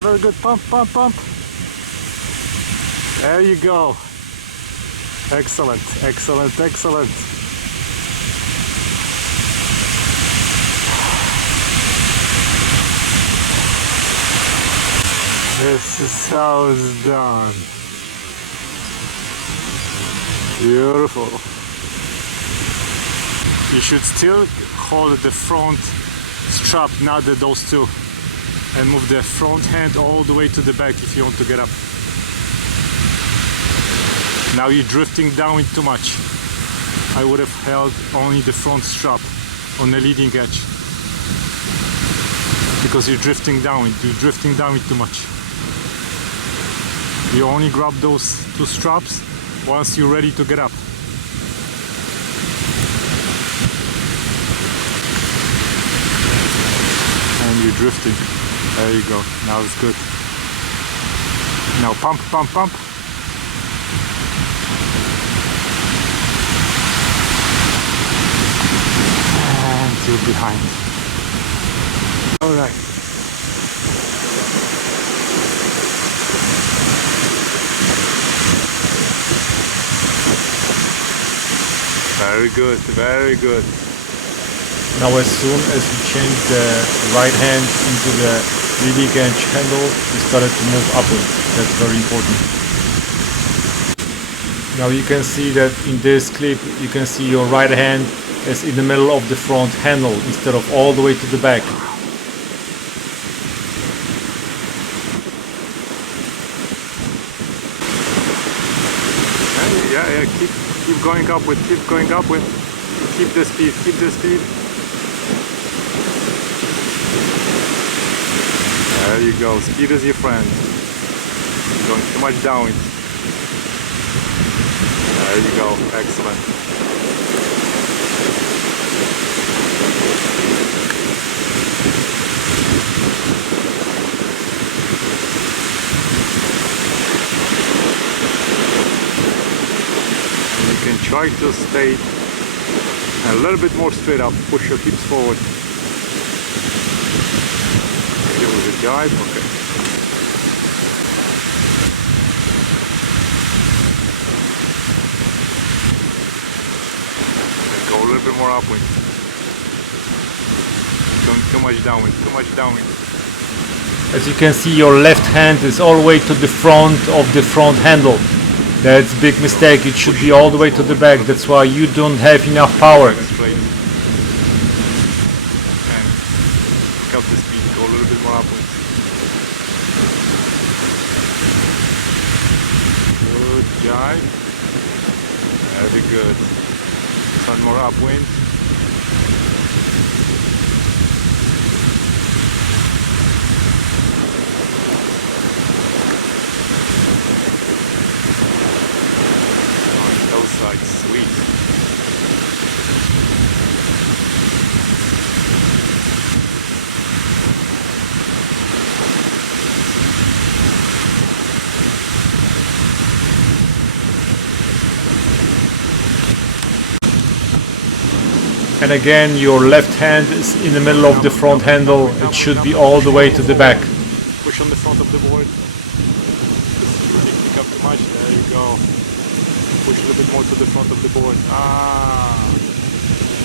Very good. Pump, pump, pump. There you go. Excellent, excellent, excellent. This is how it's done. Beautiful. You should still hold the front strap, not those two, and move the front hand all the way to the back if you want to get up. Now you're drifting down too much. I would have held only the front strap on the leading edge, because you're drifting down too much. You only grab those two straps once you're ready to get up. And you're drifting. There you go. Now it's good. Now pump, pump, pump. And you're behind. All right. Very good, very good. Now as soon as you change the right hand into the leading edge handle, you started to move upward. That's very important. Now you can see that in this clip, you can see your right hand is in the middle of the front handle instead of all the way to the back. Yeah, keep going upward, keep going upward. Keep the speed, keep the speed. There you go, speed is your friend. Going too much down. There you go, excellent. You can try to stay a little bit more straight up, push your hips forward. Give it a jibe, okay. And go a little bit more upwind. Going too much downwind, too much downwind. As you can see, your left hand is all the way to the front of the front handle. That's a big mistake. It should be all the way to the back. That's why you don't have enough power. And cut the speed, go a little bit more upwind. Good jibe. Very good. Turn more upwind. Side, sweet. And again, your left hand is in the middle of the front handle. It should be all the way to the back. Push on the front of the board. Just pick up too much. There you go. Push a little bit more to the front of the board. Ah.